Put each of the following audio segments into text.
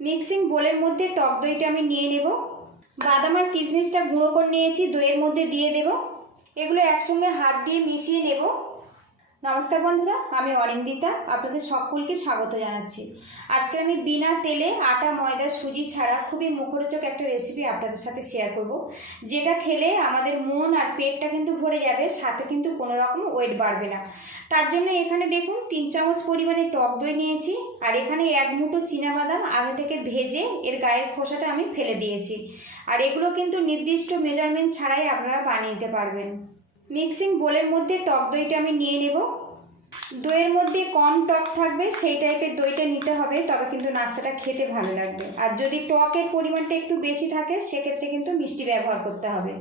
Mixing বোলের মধ্যে টক দইটা আমি নিয়ে নেব। বাদাম আর কিশমিশটা গুঁড়ো করে নিয়েছি, দইয়ের মধ্যে দিয়ে দেব। এগুলো একসঙ্গে হাত দিয়ে মিশিয়ে নেব। নমস্কার বন্ধুরা, আমি অরিন্দিতা, আপনাদের সকলকে স্বাগত জানাচ্ছি। আজকে আমি বিনা তেলে আটা, ময়দা, সুজি ছাড়া খুবই মুখরোচক একটা রেসিপি আপনাদের সাথে শেয়ার করব, যেটা খেলে আমাদের মন আর পেটটা কিন্তু ভরে যাবে, সাথে কিন্তু কোনো রকম ওয়েট বাড়বে না। তার জন্য এখানে দেখুন, তিন চামচ পরিমাণে টক দই নিয়েছি, আর এখানে এক মুঠো বাদাম আগে থেকে ভেজে এর গায়ের খোসাটা আমি ফেলে দিয়েছি। আর এগুলো কিন্তু নির্দিষ্ট মেজারমেন্ট ছাড়াই আপনারা বানিয়ে নিতে পারবেন। মিক্সিং বোলের মধ্যে টক দইটা আমি নিয়ে নেব। দইয়ের মধ্যে কম টক থাকবে, সেই টাইপের দইটা নিতে হবে, তবে কিন্তু নাস্তাটা খেতে ভালো লাগবে। আর যদি টকের পরিমাণটা একটু বেশি থাকে, সেক্ষেত্রে কিন্তু মিষ্টি ব্যবহার করতে হবে।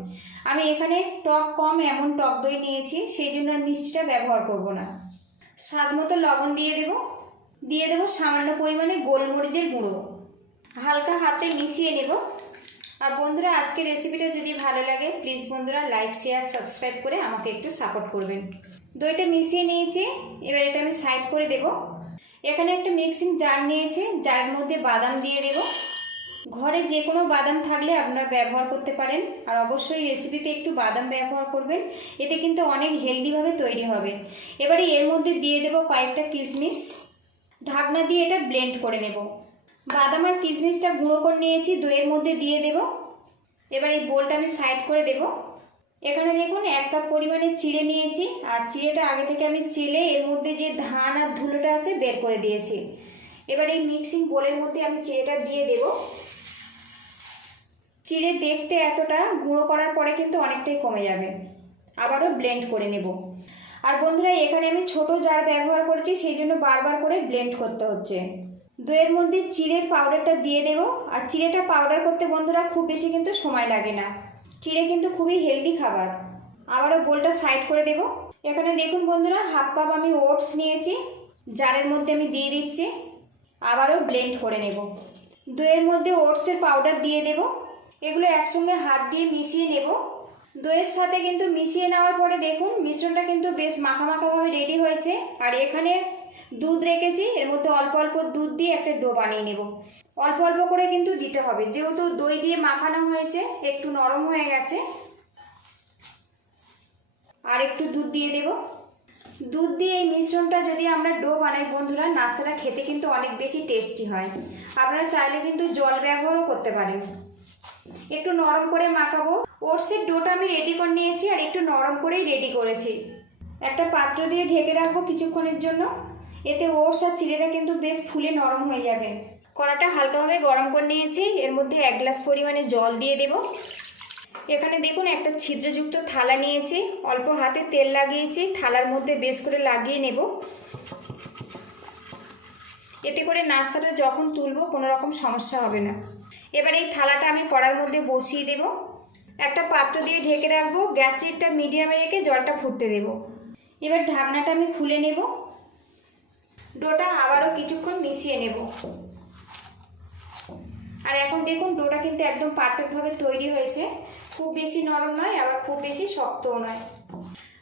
আমি এখানে টক কম এমন টক দই নিয়েছি, সেই জন্য আর মিষ্টিটা ব্যবহার করব না। স্বাদ মতো লবণ দিয়ে দেব। দিয়ে দেব সামান্য পরিমাণে গোলমরিচের গুঁড়ো। হালকা হাতে মিশিয়ে নেব। আর বন্ধুরা, আজকের রেসিপিটা যদি ভালো লাগে প্লিজ বন্ধুরা লাইক শেয়ার সাবস্ক্রাইব করে আমাকে একটু সাপোর্ট করবেন। দইটা মিশিয়ে নিয়েছি, এবার এটা আমি সাইড করে দেব। এখানে একটা মিক্সিং জার নিয়েছে জারের মধ্যে বাদাম দিয়ে দেব। ঘরে যে কোনো বাদাম থাকলে আপনারা ব্যবহার করতে পারেন, আর অবশ্যই রেসিপিতে একটু বাদাম ব্যবহার করবেন, এতে কিন্তু অনেক হেলদিভাবে তৈরি হবে। এবারে এর মধ্যে দিয়ে দেব কয়েকটা কিশমিশ ঢাকনা দিয়ে এটা ব্লেন্ড করে নেব। বাদাম আর কিশমিশটা গুঁড়ো করে নিয়েছি, দইয়ের মধ্যে দিয়ে দেব। এবার এই বোলটা আমি সাইড করে দেব। এখানে দেখুন, এক কাপ পরিমাণে চিড়ে নিয়েছি, আর চিড়েটা আগে থেকে আমি চিলে এর মধ্যে যে ধান আর ধুলোটা আছে বের করে দিয়েছি। এবার এই মিক্সিং বোলের মধ্যে আমি চিড়েটা দিয়ে দেব। চিড়ে দেখতে এতটা গুঁড়ো করার পরে কিন্তু অনেকটাই কমে যাবে। আবারও ব্লেন্ড করে নেব। আর বন্ধুরা, এখানে আমি ছোট জার ব্যবহার করেছি, সেই জন্য বারবার করে ব্লেন্ড করতে হচ্ছে। দইয়ের মধ্যে চিড়ের পাউডারটা দিয়ে দেবো। আর চিড়েটা পাউডার করতে বন্ধুরা খুব বেশি কিন্তু সময় লাগে না। চিড়ে কিন্তু খুবই হেলদি খাবার। আবারও বোলটা সাইড করে দেব। এখানে দেখুন বন্ধুরা হাফ কাপ আমি ওটস নিয়েছি। জারের মধ্যে আমি দিয়ে দিচ্ছি। আবারও ব্লেন্ড করে নেব। দইয়ের মধ্যে ওটসের পাউডার দিয়ে দেব। এগুলো একসঙ্গে হাত দিয়ে মিশিয়ে নেব। দইয়ের সাথে কিন্তু মিশিয়ে নেওয়ার পরে দেখুন, মিশ্রণটা কিন্তু বেশ মাখা মাখাভাবে রেডি হয়েছে। আর এখানে দুধ রেখেছি, এর মধ্যে অল্প অল্প দুধ দিয়ে একটা ডো বানিয়ে নেব। অল্প অল্প করে কিন্তু দিতে হবে। যেহেতু দই দিয়ে মাখানো হয়েছে, একটু নরম হয়ে গেছে, আর একটু দুধ দিয়ে দেব। দুধ দিয়ে এই মিশ্রণটা যদি আমরা ডো বানাই, বন্ধুরা, নাস্তাটা খেতে কিন্তু অনেক বেশি টেস্টি হয়। আপনারা চাইলে কিন্তু জল ব্যবহারও করতে পারেন। একটু নরম করে মাখাবো। ওটসের ডোটা আমি রেডি করে নিয়েছি, আর একটু নরম করেই রেডি করেছি। একটা পাত্র দিয়ে ঢেকে রাখব কিছুক্ষণের জন্য। এতে ওটস আর চিড়েটা কিন্তু বেশ ফুলে নরম হয়ে যাবে। কড়াটা হালকাভাবে গরম করে নিয়েছি, এর মধ্যে এক গ্লাস পরিমাণে জল দিয়ে দেব। এখানে দেখুন, একটা ছিদ্রযুক্ত থালা নিয়েছি, অল্প হাতে তেল লাগিয়েছি, থালার মধ্যে বেশ করে লাগিয়ে নেব। এতে করে নাস্তাটা যখন তুলবো, কোনো রকম সমস্যা হবে না। এবার এই থালাটা আমি কড়ার মধ্যে বসিয়ে দেব। একটা পাত্র দিয়ে ঢেকে রাখব, গ্যাস লিডটা মিডিয়ামে রেখে জলটা ফুটতে দেব। এবার ঢাকনাটা আমি খুলে নেব। ডোটা আবারও কিছুক্ষণ মিশিয়ে নেব। আর এখন দেখুন ডোটা কিন্তু একদম পারফেক্টভাবে তৈরি হয়েছে। খুব বেশি নরম নয়, আবার খুব বেশি শক্তও নয়।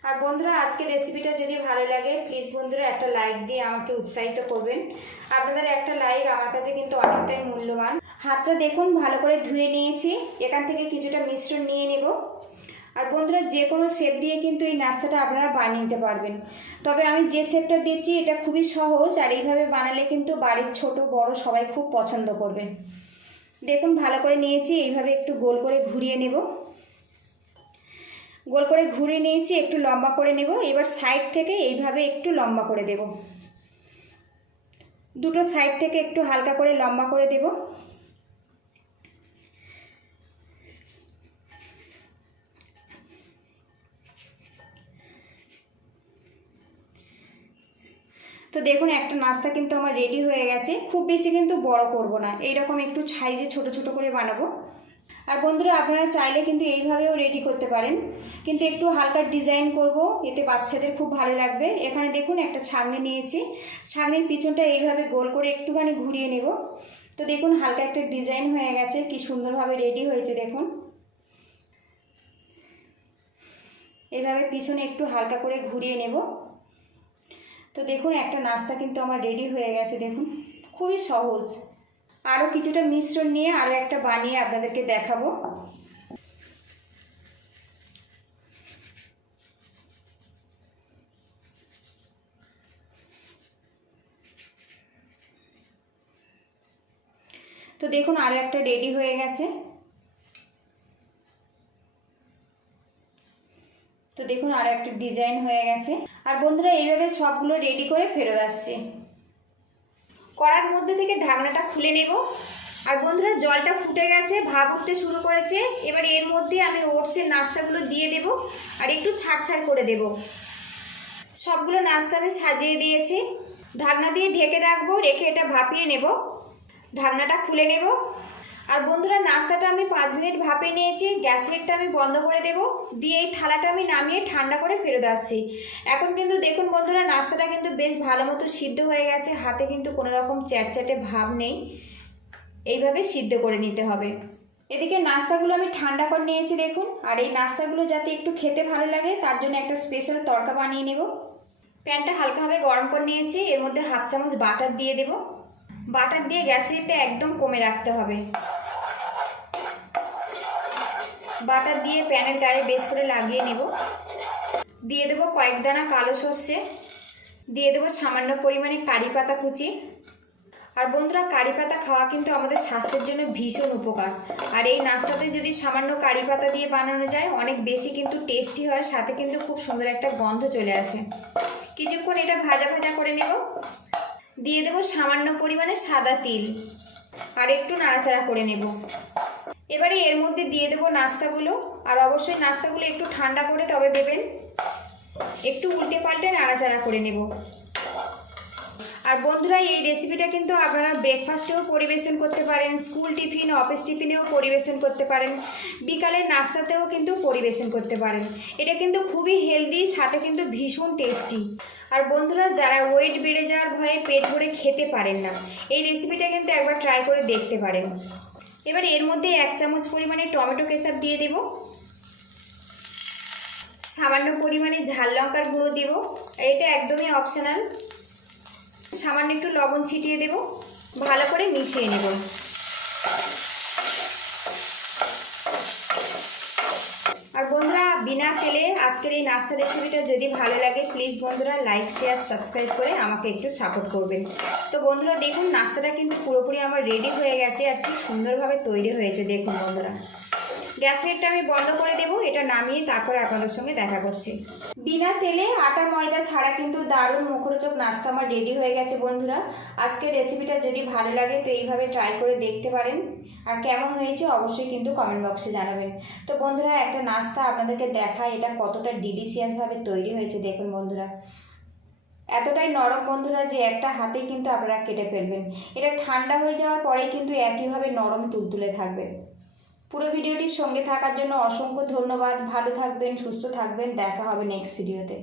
আর বন্ধুরা, আজকের রেসিপিটা যদি ভালো লাগে প্লিজ বন্ধুরা একটা লাইক দিয়ে আমাকে উৎসাহিত করবেন। আপনাদের একটা লাইক আমার কাছে কিন্তু অনেকটাই মূল্যবান। হাতটা দেখুন, ভালো করে ধুয়ে নিয়েছি। এখান থেকে কিছুটা মিশ্রণ নিয়ে নেব। আর বন্ধুরা, যে কোনো শেপ দিয়ে কিন্তু এই নাস্তাটা আপনারা বানিয়ে নিতে পারবেন। তবে আমি যে শেপটা দিচ্ছি, এটা খুবই সহজ, আর এইভাবে বানালে কিন্তু বাড়ির ছোট, বড় সবাই খুব পছন্দ করবে। দেখুন, ভালো করে নিয়েছি, এইভাবে একটু গোল করে ঘুরিয়ে নেব। গোল করে ঘুরিয়ে নিয়েছি, একটু লম্বা করে নেব। এবার সাইড থেকে এইভাবে একটু লম্বা করে দেব। দুটো সাইড থেকে একটু হালকা করে লম্বা করে দেব। তো দেখুন, একটা নাস্তা কিন্তু আমার রেডি হয়ে গেছে। খুব বেশি কিন্তু বড় করব না। এইরকম একটু সাইজে ছোট ছোট করে বানাবো। আর বন্ধুরা, আপনারা চাইলে কিন্তু এইভাবেও রেডি করতে পারেন। কিন্তু একটু হালকা ডিজাইন করব, এতে বাচ্চাদের খুব ভালো লাগবে। এখানে দেখুন, একটা ছাগনি নিয়েছি। ছাগনির পিছনটা এইভাবে গোল করে একটুখানি ঘুরিয়ে নেব। তো দেখুন, হালকা একটা ডিজাইন হয়ে গেছে। কি সুন্দরভাবে রেডি হয়েছে, দেখুন। এভাবে পিছনে একটু হালকা করে ঘুরিয়ে নেব। তো দেখুন, একটা নাস্তা কিন্তু আমার রেডি হয়ে গেছে, দেখুন। খুবই সহজ। আরও কিছুটা মিশ্রণ নিয়ে আরও একটা বানিয়ে আপনাদেরকে দেখাবো। তো দেখুন আরও একটা রেডি হয়ে গেছে। তো দেখুন আরও একটা ডিজাইন হয়ে গেছে। আর বন্ধুরা, এইভাবে সবগুলো রেডি করে ফেরত আসছে। কড়ার মধ্যে থেকে ঢাকনাটা খুলে নেব। আর বন্ধুরা, জলটা ফুটে গেছে ভাপ উঠতে শুরু করেছে। এবার এর মধ্যে আমি ওটসের নাস্তাগুলো দিয়ে দেব আর একটু ছাড় ছাড় করে দেব। সবগুলো নাস্তা আমি সাজিয়ে দিয়েছি। ঢাকনা দিয়ে ঢেকে রাখব, রেখে এটা ভাপিয়ে নেব। ঢাকনাটা খুলে নেব। আর বন্ধুরা, নাস্তাটা আমি পাঁচ মিনিট ভাপে নিয়েছি। গ্যাস রেটটা আমি বন্ধ করে দেব। দিয়ে এই থালাটা আমি নামিয়ে ঠান্ডা করে ফেরত আসছি। এখন কিন্তু দেখুন বন্ধুরা, নাস্তাটা কিন্তু বেশ ভালো মতো সিদ্ধ হয়ে গেছে। হাতে কিন্তু কোনো রকম চ্যাটচ্যাটে ভাব নেই। এইভাবে সিদ্ধ করে নিতে হবে। এদিকে নাস্তাগুলো আমি ঠান্ডা করে নিয়েছি দেখুন। আর এই নাস্তাগুলো যাতে একটু খেতে ভালো লাগে, তার জন্য একটা স্পেশাল তড়কা বানিয়ে নেব। প্যানটা হালকাভাবে গরম করে নিয়েছি। এর মধ্যে হাফ চামচ বাটার দিয়ে দেব। বাটার দিয়ে গ্যাস রেটটা একদম কমে রাখতে হবে। বাটার দিয়ে প্যানের গায়ে বেশ করে লাগিয়ে নেব। দিয়ে দেবো কয়েক দানা কালো সর্ষে। দিয়ে দেবো সামান্য পরিমাণে কারি পাতা কুচি। আর বন্ধুরা, কারি পাতা খাওয়া কিন্তু আমাদের স্বাস্থ্যের জন্য ভীষণ উপকার। আর এই নাস্তাতে যদি সামান্য কারি পাতা দিয়ে বানানো যায়, অনেক বেশি কিন্তু টেস্টি হয়, সাথে কিন্তু খুব সুন্দর একটা গন্ধ চলে আসে। কিছুক্ষণ এটা ভাজা ভাজা করে নেব। দিয়ে দেবো সামান্য পরিমাণে সাদা তিল। আর একটু নাড়াচাড়া করে নেব। এবারে এর মধ্যে দিয়ে দেবো নাস্তাগুলো। আর অবশ্যই নাস্তাগুলো একটু ঠান্ডা করে তবে দেবেন। একটু উল্টে পাল্টে নাড়াচাড়া করে নেব। আর বন্ধুরা, এই রেসিপিটা কিন্তু আপনারা ব্রেকফাস্টেও পরিবেশন করতে পারেন স্কুল টিফিন অফিস টিফিনেও পরিবেশন করতে পারেন, বিকালের নাস্তাতেও কিন্তু পরিবেশন করতে পারেন। এটা কিন্তু খুবই হেলদি সাথে কিন্তু ভীষণ টেস্টি আর বন্ধুরা, যারা ওয়েট বেড়ে যাওয়ার ভয়ে পেট ভরে খেতে পারেন না, এই রেসিপিটা কিন্তু একবার ট্রাই করে দেখতে পারেন। এবার এর মধ্যে এক চামচ পরিমাণে টমেটো কেচাপ দিয়ে দেব। সামান্য পরিমাণে ঝাল লঙ্কার গুঁড়ো দেব। এটা একদমই অপশনাল সামান্য একটু লবণ ছিটিয়ে দেব। ভালো করে মিশিয়ে নেব আর বন্ধুরা বিনা তেলে আজকের এই নাস্তা রেসিপিটা যদি ভালো লাগে প্লিজ বন্ধুরা লাইক শেয়ার সাবস্ক্রাইব করে আমাকে একটু সাপোর্ট করবেন। তো বন্ধুরা দেখুন, নাস্তাটা কিন্তু পুরোপুরি আমার রেডি হয়ে গেছে আর কি সুন্দরভাবে তৈরি হয়েছে। দেখুন বন্ধুরা। গ্যাস রেটটা আমি বন্ধ করে দেবো, এটা নামিয়ে তারপরে আপনাদের সঙ্গে দেখা করছি। বিনা তেলে আটা ময়দা ছাড়া কিন্তু দারুণ মুখরোচক নাস্তা আমার রেডি হয়ে গেছে বন্ধুরা। আজকের রেসিপিটা যদি ভালো লাগে তো এইভাবে ট্রাই করে দেখতে পারেন। আর কেমন হয়েছে অবশ্যই কিন্তু কমেন্ট বক্সে জানাবেন। তো বন্ধুরা, একটা নাস্তা আপনাদেরকে দেখায়, এটা কতটা ডিলিশিয়াসভাবে তৈরি হয়েছে দেখুন বন্ধুরা। এতটাই নরম বন্ধুরা যে একটা হাতেই কিন্তু আপনারা কেটে ফেলবেন। এটা ঠান্ডা হয়ে যাওয়ার পরেই কিন্তু একইভাবে নরম তুলতুলে থাকবে। পুরো ভিডিওটির সঙ্গে থাকার জন্য অসংখ্য ধন্যবাদ। ভালো থাকবেন, সুস্থ থাকবেন। দেখা হবে নেক্সট ভিডিওতে